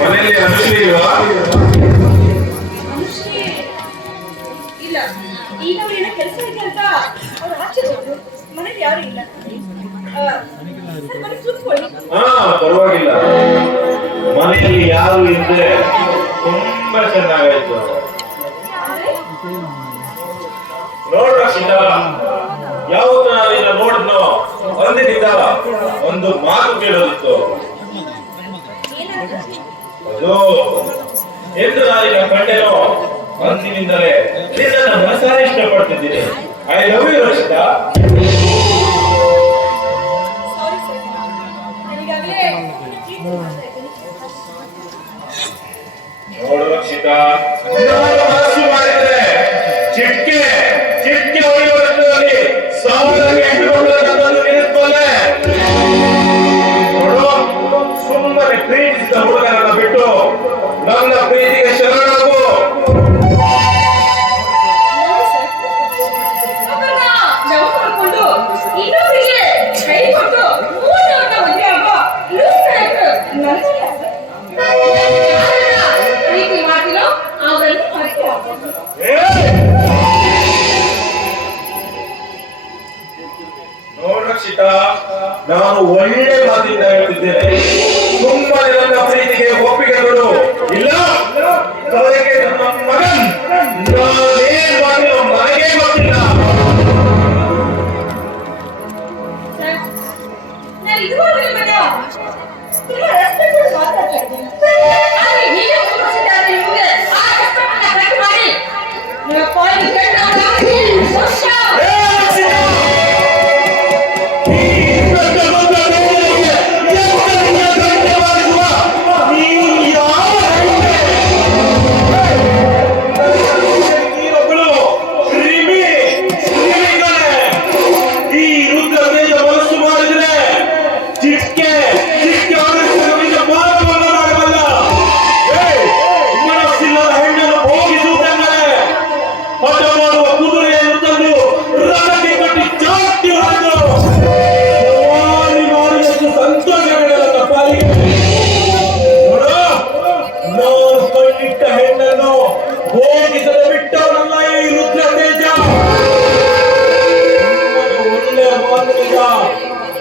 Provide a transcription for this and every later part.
ಮನೆಯಲ್ಲಿ ಅನುಶ್ರೀ ಇಲ್ವಾ? ಇಲ್ಲ. ಈಗ ಅವ್ರೇನೋ ಕೆಲಸ ಇದೆ ಅಂತ ಅವ್ರು ಆಚೆ ಹೋದ್ರು ಮನೇಲಿ ಯಾರು ಇಲ್ಲ. ಆ, ಸರ್, ಬನ್ನಿ ಕೂತ್ಕೊಳ್ಳಿ. ಹಾ ಪರವಾಗಿಲ್ಲ. ಮನೆಯಲ್ಲಿ ಯಾರು ಇದ್ರೆ ತುಂಬಾ ಚೆನ್ನಾಗಾಯ್ತು. ನೋಡ್ರ ಇದನ್ನ ನೋಡಿದ್ನೋ ಅಂದಿನಿಂದ ಒಂದು ಮಾತು ಕೇಳೋದಿತ್ತು. ಅದು ಎಂದು ನಾನೀಗ ಕಂಡೆನೋ ನಿನ್ನನ್ನು ಮನಸಾರೆ ಇಷ್ಟಪಡ್ತಿದ್ದೀನಿ ಐ ಲವ್ ಯು ರಕ್ಷಿತಾ. ನೋಡು, ರಕ್ಷಿತಾ. ಮನಸ್ಸು ಮಾಡಿದರೆ ಚಿಟ್ಕೆ ಚಿಟ್ಕೆ ಹೊಡೆಯುವುದರಲ್ಲಿ ಸಾವಿರ ಸುಮ್ಮನೆ ಪ್ರೀತಿಸಿದ ಹುಡುಗನನ್ನ ನೋಡು ರಕ್ಷಿತಾ ನಾನು ಒಳ್ಳೆ ಮಾತಿಂದ ಹೇಳ್ತಿದ್ದೇನೆ ತುಂಬಾ ನನ್ನ ಪ್ರೀತಿಗೆ ಒಪ್ಪಿಗೆ ಕೊಡು. ಇಲ್ಲ. ಮಗನ್. ನಾನೇನ್ ಮಾಡಿ ನನಗೇ ಗೊತ್ತಿಲ್ಲ ನಾನು.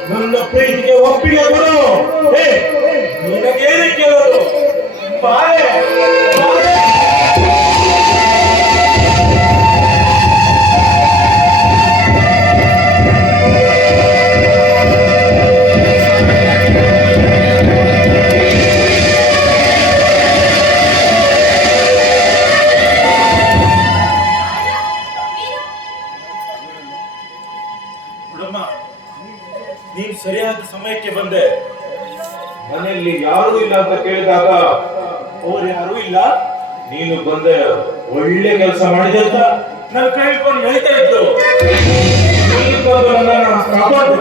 ನನ್ನ ಪ್ರೀತಿಗೆ ಒಪ್ಪಿಗೆ ಕೊಡು. ನಿನಗೇನೆ ಕೇಳೋದು? ಬಾರೆ ಸರಿಯಾದ ಸಮಯಕ್ಕೆ ಬಂದೆ. ಮನೆಯಲ್ಲಿ ಯಾರು ಇಲ್ಲ ಅಂತ ಕೇಳಿದಾಗ ಅವ್ರು ಯಾರೂ ಇಲ್ಲ? ನೀನು ಬಂದೆ ಒಳ್ಳೆ ಕೆಲಸ ಮಾಡಿದೆ ಅಂತ. ನಾನು ಕೇಳ್ಕೊಂಡು ಹೇಳ್ತಾ ಇದ್ದು ನೀನು ಬಂದು ನನ್ನನ್ನು ಕಾಪಾಡು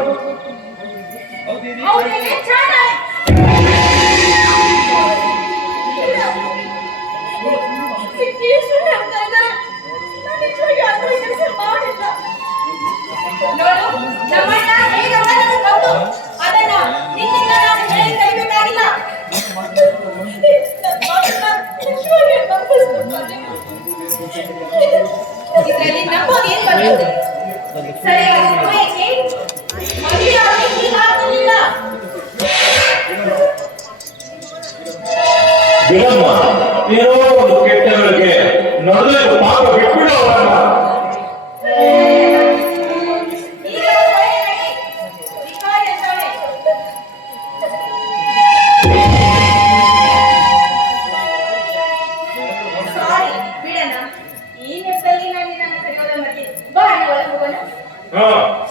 ಇದ್ರಲ್ಲಿ ನಂಬೋದು ಏನ್ ಬರ್ತದೆ? ಸರಿಯಾದ ಸಮಯಕ್ಕೆ Ah.